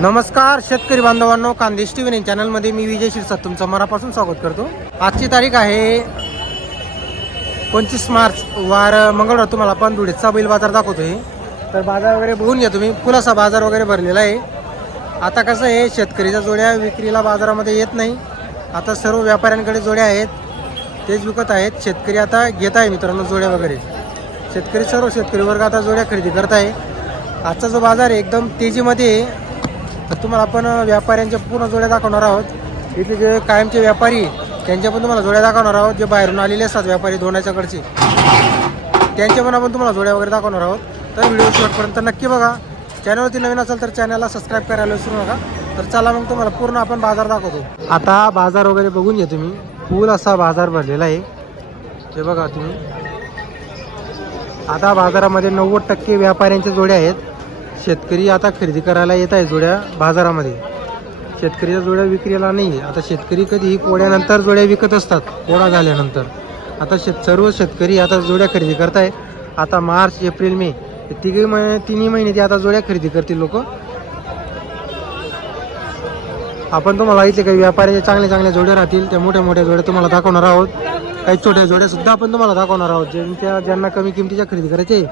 नमस्कार शेतकरी बांधवांनो, खानदेश टीव्ही चॅनलमध्ये मी विजय शिरसाट तुमचं मनापासून स्वागत करतो। आजची तारीख आहे 25 मार्च, वार मंगळवार। तुम्हाला आपण धुळेचा बैल बाजार दाखवतोय। तर बाजार वगैरे बघून घ्या तुम्ही, फुलासा बाजार वगैरे भरलेला आहे। आता कसं आहे, शेतकरीच्या जोड्या विक्रीला बाजारामध्ये येत नाही। आता सर्व व्यापाऱ्यांकडे जोड्या आहेत, तेच विकत आहेत। शेतकरी आता घेत आहे मित्रांनो जोड्या वगैरे। सर्व शेतकरी वर्ग आता जोड्या खरेदी करत आहे। आजचा जो बाजार आहे एकदम तेजीमध्ये आहे। तर तुम्हाला आपण व्यापाऱ्यांच्या पूर्ण जोड्या दाखवणार आहोत। इथे जे कायमचे व्यापारी त्यांच्या पण तुम्हाला जोड्या दाखवणार आहोत। जे बाहेरून आलेले असतात व्यापारी दोंडाच्याकडचे, त्यांच्या पण आपण तुम्हाला जोड्या वगैरे दाखवणार आहोत। तर व्हिडिओ शेवटपर्यंत नक्की बघा। चॅनलवरती नवीन असेल तर चॅनलला सबस्क्राईब करायला विसरू नका। तर चला मग तुम्हाला पूर्ण आपण बाजार दाखवतो। आता बाजार वगैरे बघून घ्या तुम्ही, फुल असा बाजार भरलेला आहे। ते बघा तुम्ही, आता बाजारामध्ये 90% व्यापाऱ्यांच्या जोड्या आहेत। शेतकरी आता खरेदी करायला येत आहे जोड्या बाजारामध्ये। शेतकरीच्या जोड्या विक्रीला नाही। आता शेतकरी कधीही पोळ्यानंतर जोड्या विकत असतात, पोळा झाल्यानंतर। आता सर्व शेतकरी आता जोड्या खरेदी करताय। आता मार्च, एप्रिल, मे तिन्ही महिने ते आता जोड्या खरेदी करतील लोक। आपण तुम्हाला इथे काही व्यापाऱ्याचे चांगल्या जोड्या राहतील, त्या मोठ्या जोड्या तुम्हाला दाखवणार आहोत। काही छोट्या जोड्या सुद्धा आपण तुम्हाला दाखवणार आहोत। ज्यांना कमी किमतीच्या खरेदी करायचे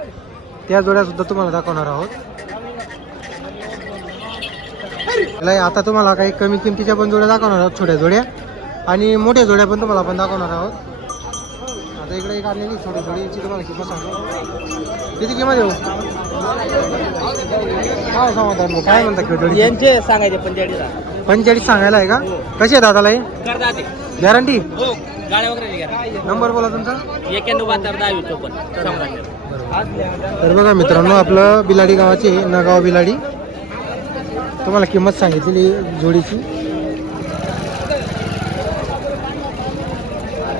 त्या जोड्या सुद्धा तुम्हाला दाखवणार आहोत। आता तुम्हाला काही कमी किमतीच्या पण जोड्या दाखवणार आहोत, छोट्या जोड्या आणि मोठ्या जोड्या पण तुम्हाला आपण दाखवणार आहोत। आता इकडे एक आणलेली छोटी जोडीची तुम्हाला किंमत सांगतो। किती किंमत येऊ समाधान काय म्हणता जोडी? यांचे सांगायचे 45 सांगायला आहे का? कशी आहे दादाला? गॅरंटी? नंबर बोला तुमचा। 91 तर बघा मित्रांनो, आपलं बिलाडी गावाचे नगाव बिलाडी तुम्हाला किंमत सांगितलेली जोडीची।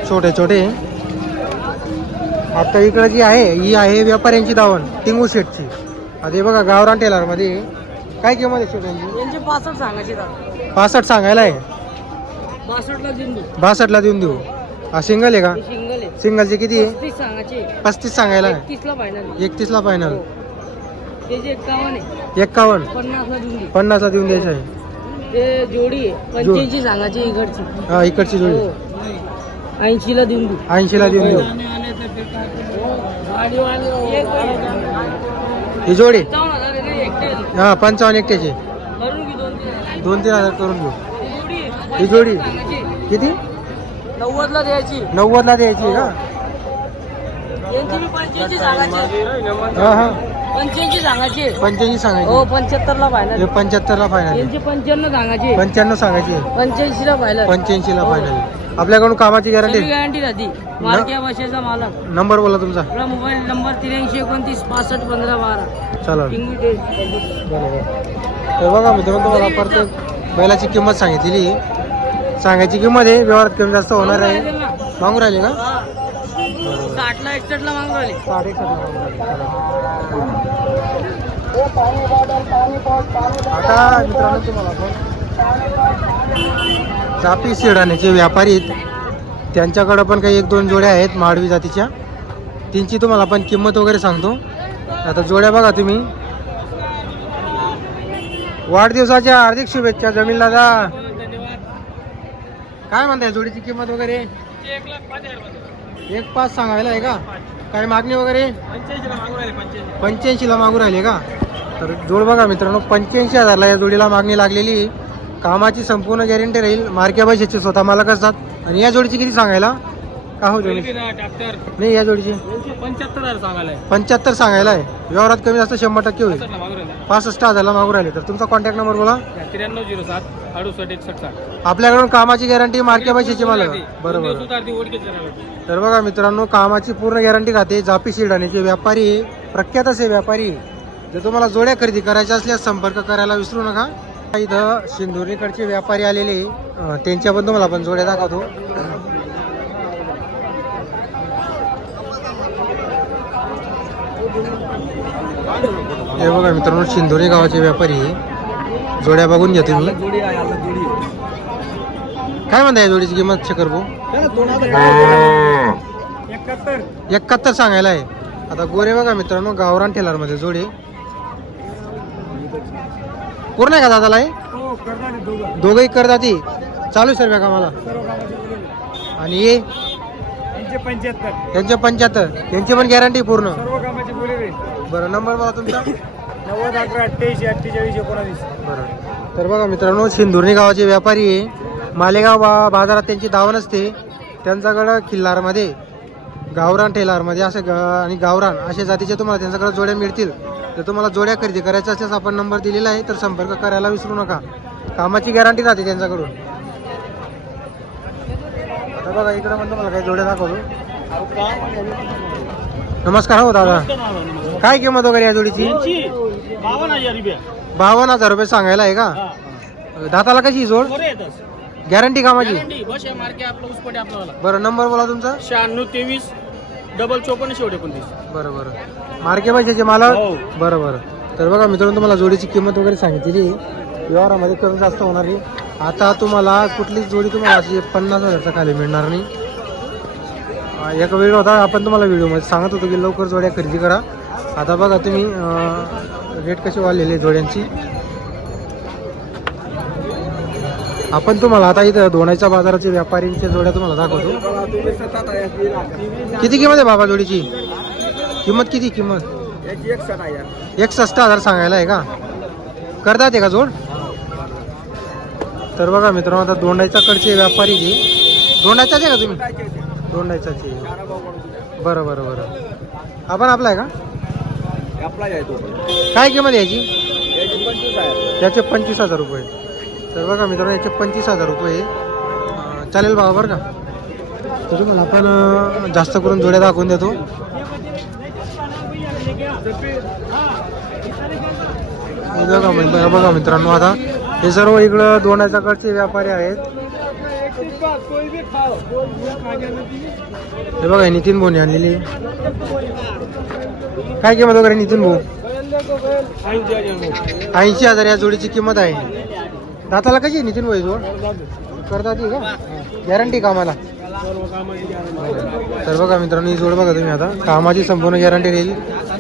छोटे आता इकडे जी आहे ही आहे व्यापाऱ्यांची दावण, टिंगू शेटची। आता हे बघा गावरान टेलर मध्ये काय किंमत आहे शेटांची? यांचे 65 सांगायचे। 65 सांगायला आहे। 62 ला देऊन देऊ। हा सिंगल आहे का? सिंगल आहे। सिंगलचे किती आहे? 35 सांगायचे। 35 सांगायला आहे। 31 ला फायनल। 31 ला फायनल। त्याचे 51 आहे। 51 50 ला देऊन दे। 50 ला देऊन द्यायचं आहे। ते जोडी आहे 85 सांगायची इकडची। हा इकडची जोडी 80 ला देऊन दे। 80 ला देऊन देऊ। ही जोडी 55,000 आहे एकटे। हा 55 एकट्याचे करून घे 2-3 हजार करून घेऊ। ही जोडी किती? 90 ला द्यायची। 90 ला द्यायची का? यांची मी 85 सांगायची। हा हा 85 सांगायचे। 85 सांगायची। हो 75 ला फायनल। हे 75 ला फायनल। यांचे 55 सांगायचे। 95 सांगायची। 85 ला फायनल। 85 ला फायनल। आपल्याकडून कामाची गॅरंटी? गॅरंटी राहते। मार्क्या भाषेचा मालक। नंबर बोला तुमचा। आपला मोबाईल नंबर 83 29 65 15 12। चला बरोबर। तर बघा मित्रांनो, तुम्हाला प्रत्येक बैलाची किंमत सांगितलेली। सांगायची किंमत आहे, व्यवहारात कमी जास्त होणार आहे। मागून राहिले का? 60 ला 61 ला मागून राहिले। 61 ला मागून राहिले। आता मित्रांनो तुम्हाला जापी शिडाण्याचे व्यापारी आहेत, त्यांच्याकडे पण काही 1-2 जोड्या आहेत माडवी जातीच्या। त्यांची तुम्हाला आपण किंमत वगैरे सांगतो। आता जोड्या बघा तुम्ही। वाढदिवसाच्या हार्दिक शुभेच्छा जमीन दादा। काय म्हणताय जोडीची किंमत वगैरे? 1,05,000 सांगायला आहे का? काय मागणी वगैरे? 85 ला मागू राहिले का? तर जोड बघा मित्रांनो, 85,000 ला या जोडीला मागणी लागलेली। कामाची संपूर्ण गॅरंटी राहील। मार्क्या पैशाचे स्वतः मालक असतात। आणि या जोडीची किती सांगायला का? हो जोडी नाही, या जोडीची 75 सांगायला आहे। व्यवहारात कमी जास्त 100% होईल। 65,000 ला मागू राहिले। तर तुमचा कॉन्टॅक्ट नंबर बोला। 9307 आपल्याकडून कामाची गॅरंटी, मार्क्या पैशाची मालक बरोबर। तर बघा मित्रांनो, कामाची पूर्ण गॅरंटी खाते जापी शिडाण्याचे व्यापारी, प्रख्यात असे व्यापारी। जर तुम्हाला जोड्या खरेदी करायच्या असल्यास संपर्क करायला विसरू नका। इथं सिंधुर्णीकडचे व्यापारी आलेले, त्यांच्या पण तुम्हाला आपण जोड्या दाखवतो। हे बघा मित्रांनो, सिंधुर्णी गावाचे व्यापारी जोड्या बघून घ्या तुम्ही। काय म्हणताय जोडीची किंमत शेखर भाऊ? 71 सांगायला आहे। आता गोरे बघा मित्रांनो, गावरान टेलर मध्ये जोडे पूर्ण आहे का दादाला हे? हो करणार दोघं दोघंही करदाती चालू सर्व कामाला. सर्व कामाचे बोलले आणि हे यांचे 75 त्यांचे 75 यांची पण गॅरंटी पूर्ण. सर्व कामाचे बोलले. बरं नंबर बघा तुमचा. 90 11 88 48 19. बरं तर बघा मित्रांनो सिंधुर्णी गावाचे व्यापारी आहे. मालेगाव बाजारात त्यांची धाव नसते. त्यांच्याकडं खिल्लारमध्ये गावरान टेलारमध्ये असे आणि गावरान अशा जातीचे तुम्हाला त्यांच्याकडे जोड्या मिळतील. तर तुम्हाला जोड्या खरेदी करायच्या असल्यास आपण नंबर दिलेला आहे तर संपर्क करायला विसरू नका. कामाची गॅरंटी राहते त्यांच्याकडून. आता बघा इकडं पण तुम्हाला काही जोड्या दाखवतो. नमस्कार हो दादा. काय किंमत वगैरे या जोडीची? 52,000 रुपये. 52,000 रुपये सांगायला आहे का? दाताला कशी ही जोड? गॅरंटी कामाची? बस हे मार्के आपलं उसपटे आपल्याला. बरं नंबर बोला तुमचा. 96 23 डबल 54 शेवटे 29. बरं बरं मार्के पैशाचे मला. हो. बरं बरं तर बघा मित्रांनो तुम्हाला जोडीची किंमत वगैरे सांगितलेली. व्यवहारामध्ये कमी जास्त होणार नाही. आता तुम्हाला कुठलीच जोडी तुम्हाला अशी 50,000च्या खाली मिळणार नाही. एक वेळ होता आपण तुम्हाला व्हिडिओमध्ये सांगत होतो की लवकर जोड्या खरेदी करा. आता बघा तुम्ही रेट कसे वाढलेले जोड्यांची. आपण तुम्हाला आता इथं दोनाच्या बाजाराचे व्यापारींच्या जोड्या तुम्हाला दाखवतो. किती किंमत आहे बाबा जोडीची? किंमत किती? किंमत 61,000 सांगायला आहे का? करतात आहे का जोड? तर बघा मित्रांनो आता दोंडाईचा कडचे व्यापारी जे दोंडायचाच आहे का तुम्ही? दोंडायचाच आहे. बरं बरं बरं आपण आपला आहे का? काय किंमत याची? त्याचे 25,000 रुपये. तर बघा मित्रांनो याचे 25,000 रुपये चालेल बाबा बरं का. तर तुम्हाला आपण जास्त करून जोड्या दाखवून देतो. बघा मित्रांनो आता हे सर्व इकडं दोनाच्या कडचे व्यापारी आहेत. हे बघा नितीन भाऊने आणलेली. काय किंमत वगैरे नितीन भाऊ? 80,000 या जोडीची किंमत आहे. दाताला कशी नितीन भाई जोड? करतात का? गॅरंटी कामाला? तर बघा मित्रांनो ही जोड बघा तुम्ही आता कामाची संपूर्ण गॅरंटी राहील.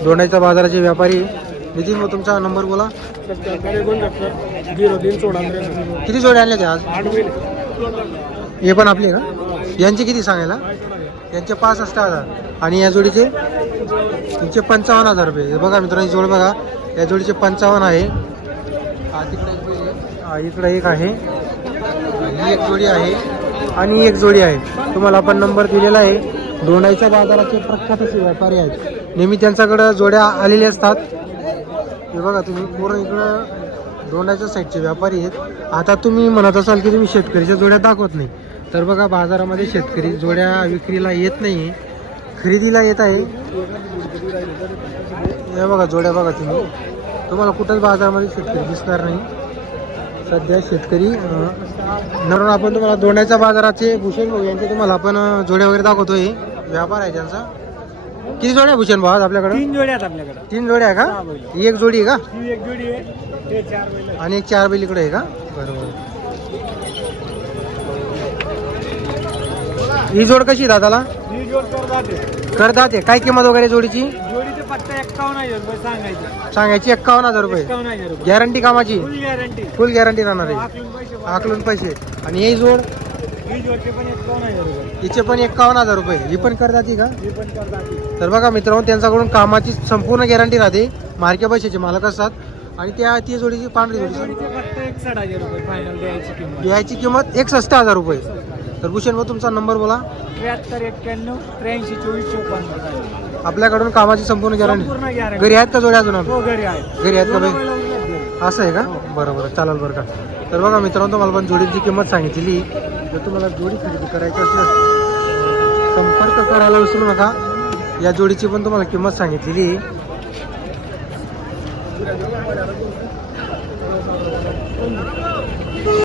दोंडाईच्या बाजाराचे व्यापारी नितीन भाऊ तुमचा नंबर बोला. किती जोडे आणले ते आज? हे पण आपले का? यांचे किती सांगायला? यांचे 65,000 आणि या जोडीचे यांचे 55,000 रुपये. हे बघा मित्रांनो ही जोड बघा या जोडीचे 55 आहे. इकडे एक आहे ही एक जोडी आहे आणि एक जोडी आहे. तुम्हाला आपण नंबर दिलेला आहे. दोंडाईच्या बाजाराचे प्रख्यात असे व्यापारी आहेत. नेहमी त्यांच्याकडं जोड्या आलेल्या असतात. हे बघा तुम्ही पूर्ण इकडं दोंडाच्या साईडचे व्यापारी आहेत. आता तुम्ही म्हणत असाल की तुम्ही शेतकरीच्या जोड्या दाखवत नाही. तर बघा बाजारामध्ये शेतकरी जोड्या विक्रीला येत नाही, खरेदीला येत आहे. हे बघा जोड्या बघा तुम्ही. तुम्हाला कुठंच बाजारामध्ये शेतकरी दिसणार नाही सध्या. शेतकरी म्हणून आपण तुम्हाला दोंडाच्या बाजाराचे भूषण भाऊ यांचे तुम्हाला आपण जोड्या वगैरे दाखवतोय. व्यापार आहे त्यांचा. किती जोड्या भूषण भाऊ आपल्याकडे? 3 जोड्या आहेत आपल्याकडे. 3 जोड्या आहे का? ही एक जोडी आहे का? ही एक जोडी आहे. हे 4 बैल आहेत. आणि एक 4 बैल इकडे आहे का? बरोबर. ही जोड कशी दादाला? ही जोड करतात. करतात आहे. काय किंमत वगैरे जोडीची? जोडीचे फक्त 51,000 रुपये सांगायचे. सांगायची 51,000 रुपये. 51,000 रुपये. गॅरंटी कामाची? फुल गॅरंटी. फुल गॅरंटी राहणार आहे. आखलून पैसे. आकलून पैसे. आणि ही जोड ही जोडचे पण 51,000 रुपये. हिचे पण 51,000 रुपये. ही पण करतात का? ही पण करतात. तर बघा मित्रांनो त्यांच्याकडून कामाची संपूर्ण गॅरंटी राहते. मार्के पैशाचे मालक असतात. आणि ती जोडीची पांढरी जोडी जोडीचे फक्त 61,000 रुपये फायनल द्यायची किंमत. घ्यायची किंमत 61,000 रुपये. तर भूषण भाऊ तुमचा नंबर बोला. 73 91 83 24 54. आपल्याकडून कामाची संपूर्ण गॅरंटी. पूर्ण गॅरंटी. घरी आहेत का जोड्या अजून? हो घरी आहेत. घरी आहेत का बाई? घरी. असं आहे का? बरं बरं चालेल बरं का. तर बघा मित्रांनो तुम्हाला पण जोडीची किंमत सांगितलेली. जर तुम्हाला जोडी खरेदी करायची असल्यास संपर्क करायला विसरू नका. या जोडीची पण तुम्हाला किंमत सांगितलेली.